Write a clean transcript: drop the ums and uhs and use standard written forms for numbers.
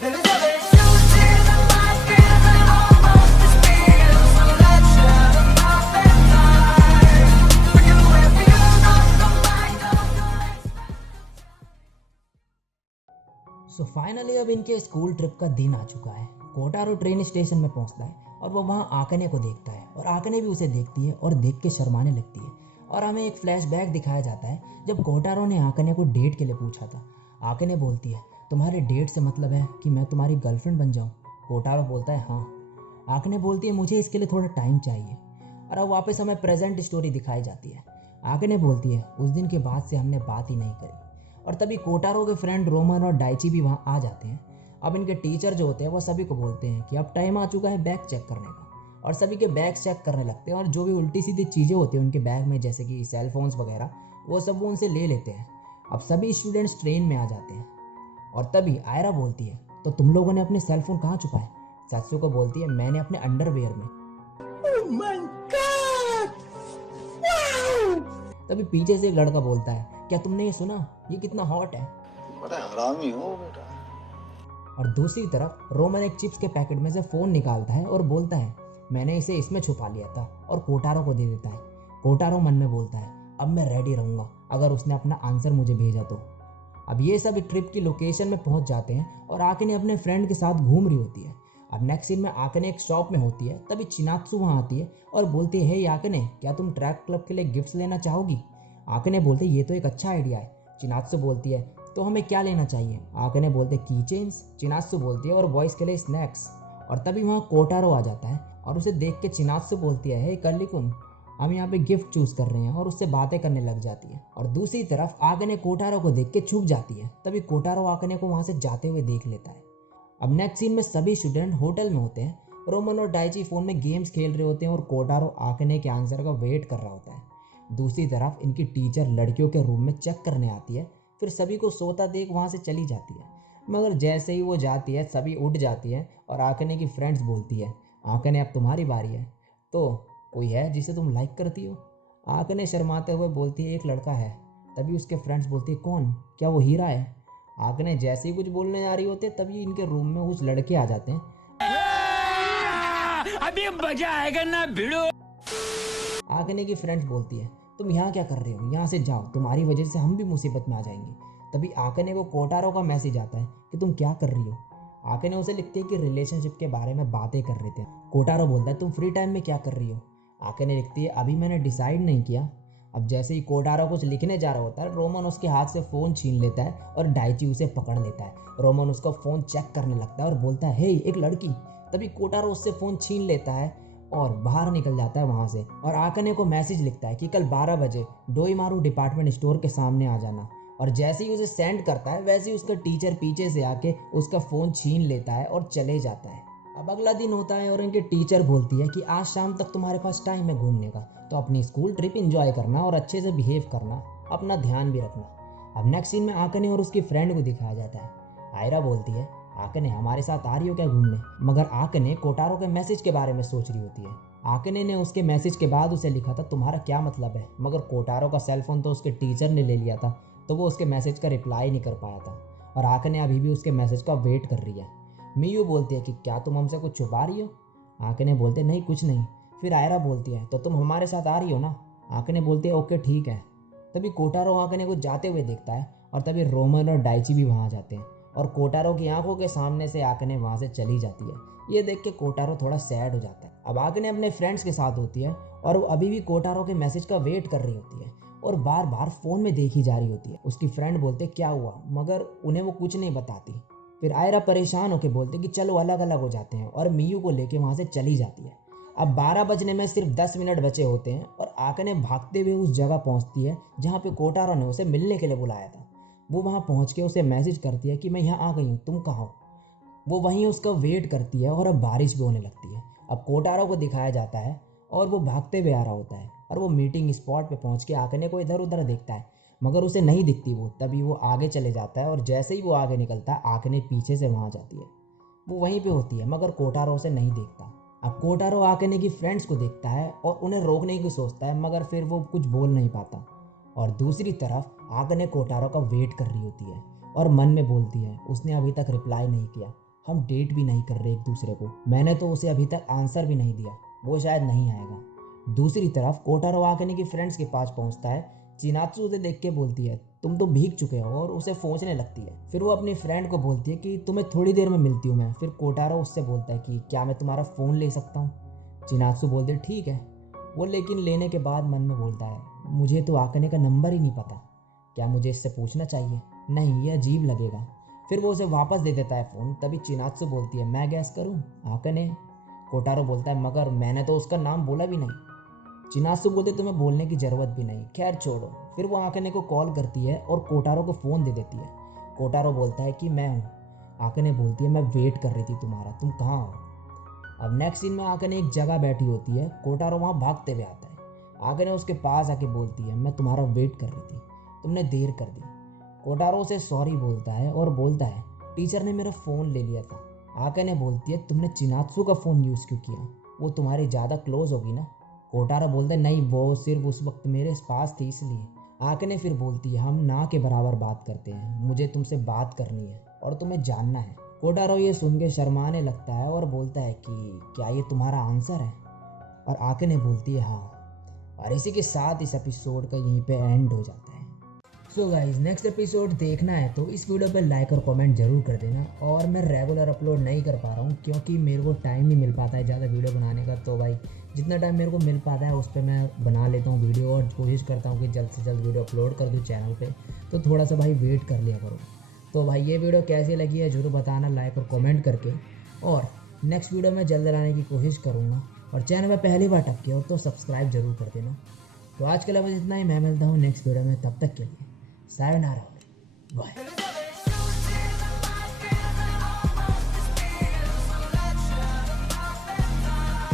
So finally अब इनके school trip का दिन आ चुका है। कोटारो ट्रेन स्टेशन में पहुंचता है और वो वहाँ आकने को देखता है और आकने भी उसे देखती है और देख के शर्माने लगती है। और हमें एक फ्लैशबैक दिखाया जाता है जब कोटारो ने आकने को डेट के लिए पूछा था। आकने बोलती है, तुम्हारे डेट से मतलब है कि मैं तुम्हारी गर्लफ्रेंड बन जाऊँ? कोटारो बोलता है हाँ। आकने बोलती है मुझे इसके लिए थोड़ा टाइम चाहिए। और अब वापस हमें प्रेजेंट स्टोरी दिखाई जाती है। आकने बोलती है उस दिन के बाद से हमने बात ही नहीं करी। और तभी कोटारो के फ्रेंड रोमन और डाइची भी वहाँ आ जाते हैं। अब इनके टीचर जो होते हैं वो सभी को बोलते हैं कि अब टाइम आ चुका है बैग चेक करने का। और सभी के बैग चेक करने लगते हैं और जो भी उल्टी सीधी चीज़ें होती हैं उनके बैग में, जैसे कि सेल फोन्स वगैरह, वो सब वो उनसे ले लेते हैं। अब सभी स्टूडेंट्स ट्रेन में आ जाते हैं। और तभी आयरा बोलती है, तो तुम लोगों ने अपने सेल फोन कहाँ छुपाए? सत्सुको बोलती है, मैंने अपने अंडरवेयर में। Oh my God! Wow! तभी पीछे से एक लड़का बोलता है, क्या तुमने ये सुना? ये कितना हॉट है। बड़ा हरामी हो बेटा। और दूसरी तरफ रोमन एक चिप्स के पैकेट में से फ़ोन निकालता है और बोलता है, मैंने इसे इसमें छुपा लिया था, और कोटारो को दे देता है। कोटारो मन में बोलता है, अब मैं रेडी रहूँगा अगर उसने अपना आंसर मुझे भेजा तो। अब ये सब ट्रिप की लोकेशन में पहुँच जाते हैं और आकने अपने फ्रेंड के साथ घूम रही होती है। अब नेक्स्ट सीन में आकने एक शॉप में होती है। तभी चिनात्सु वहाँ आती है और बोलती है, हे आकने, क्या तुम ट्रैक क्लब के लिए गिफ्ट्स लेना चाहोगी? आकने बोलते, ये तो एक अच्छा आइडिया है। चिनात्सु बोलती है, तो हमें क्या लेना चाहिए? आकने बोलते, की चेन्स। चिनात्सु बोलती है, और बॉयज़ के लिए स्नैक्स। और तभी वहाँ कोटारो आ जाता है और उसे देख के चिनात्सु बोलती है, हे कर्लिकुन, हम यहाँ पे गिफ्ट चूज़ कर रहे हैं, और उससे बातें करने लग जाती है। और दूसरी तरफ आकने कोटारो को देख के छुप जाती है। तभी कोटारो आकने को वहाँ से जाते हुए देख लेता है। अब नेक्स्ट सीन में सभी स्टूडेंट होटल में होते हैं। रोमन और डाइची फ़ोन में गेम्स खेल रहे होते हैं और कोटारो आकने के आंसर का वेट कर रहा होता है। दूसरी तरफ इनकी टीचर लड़कियों के रूम में चेक करने आती है, फिर सभी को सोता देख वहाँ से चली जाती है। मगर जैसे ही वो जाती है सभी उठ जाती हैं और आकने की फ्रेंड्स बोलती है, आकने अब तुम्हारी बारी है, तो कोई है जिसे तुम लाइक करती हो? आकने शर्माते हुए बोलती है, एक लड़का है। तभी उसके फ्रेंड्स बोलती है, कौन? क्या वो हीरा है? आकने जैसे ही कुछ बोलने जा रही होती है तभी इनके रूम में कुछ लड़के आ जाते हैं। अभी मजा आएगा ना भिड़ो। आकने की फ्रेंड्स बोलती है, तुम यहाँ क्या कर रहे हो? यहाँ से जाओ, तुम्हारी वजह से हम भी मुसीबत में आ जाएंगे। तभी आकने को कोटारो का मैसेज आता है कि तुम क्या कर रही हो। आकने उसे लिखती है कि रिलेशनशिप के बारे में बातें कर रहे थे। कोटारो बोलता है, तुम फ्री टाइम में क्या कर रही हो? आकने लिखती है, अभी मैंने डिसाइड नहीं किया। अब जैसे ही कोटारो कुछ लिखने जा रहा होता है, रोमन उसके हाथ से फ़ोन छीन लेता है और डाइची उसे पकड़ लेता है। रोमन उसका फ़ोन चेक करने लगता है और बोलता है, हे एक लड़की। तभी कोटारो उससे फ़ोन छीन लेता है और बाहर निकल जाता है वहाँ से। और आकने को मैसेज लिखता है कि कल 12 बजे डोईमारू डिपार्टमेंट स्टोर के सामने आ जाना। और जैसे ही उसे सेंड करता है वैसे ही उसका टीचर पीछे से आके उसका फ़ोन छीन लेता है और चले जाता है। अब अगला दिन होता है और इनके टीचर बोलती है कि आज शाम तक तुम्हारे पास टाइम है घूमने का, तो अपनी स्कूल ट्रिप एंजॉय करना और अच्छे से बिहेव करना, अपना ध्यान भी रखना। अब नेक्स्ट सीन में आकने और उसकी फ्रेंड को दिखाया जाता है। आयरा बोलती है, आकने हमारे साथ आ रही हो क्या घूमने? मगर आकने कोटारो के मैसेज के बारे में सोच रही होती है। आकने ने उसके मैसेज के बाद उसे लिखा था, तुम्हारा क्या मतलब है? मगर कोटारो का सेलफोन तो उसके टीचर ने ले लिया था, तो वो उसके मैसेज का रिप्लाई नहीं कर पाया था। और आकने अभी भी उसके मैसेज का वेट कर रही है। मियू बोलती है कि क्या तुम हमसे कुछ छुपा रही हो? आकने बोलते नहीं, कुछ नहीं। फिर आयरा बोलती है, तो तुम हमारे साथ आ रही हो ना? आकने बोलती है, ओके ठीक है। तभी कोटारो आकने को जाते हुए देखता है और तभी रोमन और डाइची भी वहाँ जाते हैं और कोटारो की आंखों के सामने से आकने वहाँ से चली जाती है। ये देख के कोटारो थोड़ा सैड हो जाता है। अब आकने अपने फ्रेंड्स के साथ होती है और वो अभी भी कोटारो के मैसेज का वेट कर रही होती है और बार बार फ़ोन में देखी जा रही होती है। उसकी फ्रेंड बोलते क्या हुआ, मगर उन्हें वो कुछ नहीं बताती। फिर आयरा परेशान होकर बोलते कि चलो अलग अलग हो जाते हैं और मियू को लेके वहाँ से चली जाती है। अब 12 बजने में सिर्फ 10 मिनट बचे होते हैं और आकने भागते हुए उस जगह पहुँचती है जहाँ पे कोटारो ने उसे मिलने के लिए बुलाया था। वो वहाँ पहुँच के उसे मैसेज करती है कि मैं यहाँ आ गई हूँ, तुम कहाँ हो? वो वहीं उसका वेट करती है और अब बारिश भी होने लगती है। अब कोटारो को दिखाया जाता है और वो भागते हुए आ रहा होता है और वो मीटिंग स्पॉट पे पहुँच के आकने को इधर उधर देखता है, मगर उसे नहीं दिखती वो। तभी वो आगे चले जाता है और जैसे ही वो आगे निकलता है आकने पीछे से वहाँ जाती है। वो वहीं पे होती है मगर कोटारो उसे नहीं देखता। अब कोटारो आकने की फ्रेंड्स को देखता है और उन्हें रोकने की सोचता है, मगर फिर वो कुछ बोल नहीं पाता। और दूसरी तरफ आकने कोटारो का वेट कर रही होती है और मन में बोलती है, उसने अभी तक रिप्लाई नहीं किया, हम डेट भी नहीं कर रहे एक दूसरे को। मैंने तो उसे अभी तक आंसर भी नहीं दिया, वो शायद नहीं आएगा। दूसरी तरफ कोटारो आकने की फ्रेंड्स के पास पहुंचता है। चिनात्सु उसे देख के बोलती है तुम तो भीग चुके हो और उसे फोंचने लगती है। फिर वो अपनी फ्रेंड को बोलती है कि तुम्हें थोड़ी देर में मिलती हूँ मैं। फिर कोटारो उससे बोलता है कि क्या मैं तुम्हारा फ़ोन ले सकता हूँ। चिनात्सु बोलते ठीक है। वो लेकिन लेने के बाद मन में बोलता है मुझे तो आकने का नंबर ही नहीं पता, क्या मुझे इससे पूछना चाहिए? नहीं, ये अजीब लगेगा। फिर वो उसे वापस दे देता है फ़ोन। तभी चिनात्सु बोलती है मैं गैस करूँ आकने। कोटारो बोलता है मगर मैंने तो उसका नाम बोला भी नहीं। चिनात्सु बोलते तुम्हें बोलने की ज़रूरत भी नहीं, खैर छोड़ो। फिर वो आकने को कॉल करती है और कोटारो को फ़ोन दे देती है। कोटारो बोलता है कि मैं हूँ। आकने बोलती है मैं वेट कर रही थी तुम्हारा, तुम कहाँ हो? अब नेक्स्ट सीन में आकने एक जगह बैठी होती है। कोटारो वहाँ भागते हुए आता है। आकने उसके पास आके बोलती है मैं तुम्हारा वेट कर रही थी, तुमने देर कर दी। कोटारो उसे सॉरी बोलता है और बोलता है टीचर ने मेरा फ़ोन ले लिया था। आकने बोलती है तुमने चिनात्सु का फ़ोन यूज़ क्यों किया, वो तुम्हारी ज़्यादा क्लोज होगी ना। कोटारो बोलता है नहीं, वो सिर्फ उस वक्त मेरे पास थी इसलिए। आकने फिर बोलती है हम ना के बराबर बात करते हैं, मुझे तुमसे बात करनी है और तुम्हें जानना है। कोटारो ये सुन के शर्माने लगता है और बोलता है कि क्या ये तुम्हारा आंसर है? और आकने बोलती है हाँ। और इसी के साथ इस एपिसोड का यहीं पे एंड हो जाता है। सो गाइज नेक्स्ट एपिसोड देखना है तो इस वीडियो पे लाइक और कमेंट जरूर कर देना। और मैं रेगुलर अपलोड नहीं कर पा रहा हूँ क्योंकि मेरे को टाइम नहीं मिल पाता है ज़्यादा वीडियो बनाने का। तो भाई जितना टाइम मेरे को मिल पाता है उस पर मैं बना लेता हूँ वीडियो और कोशिश करता हूँ कि जल्द से जल्द वीडियो अपलोड कर दूँ चैनल पे। तो थोड़ा सा भाई वेट कर लिया करो। तो भाई ये वीडियो कैसी लगी है ज़रूर बताना लाइक और कमेंट करके। और नेक्स्ट वीडियो में जल्द लाने की कोशिश करूँगा। और चैनल में पहली बार टपके हो तो सब्सक्राइब जरूर कर देना। तो आज के लिए बस इतना ही, मैं मिलता हूँ नेक्स्ट वीडियो में, तब तक के लिए सायोनारा, बाय।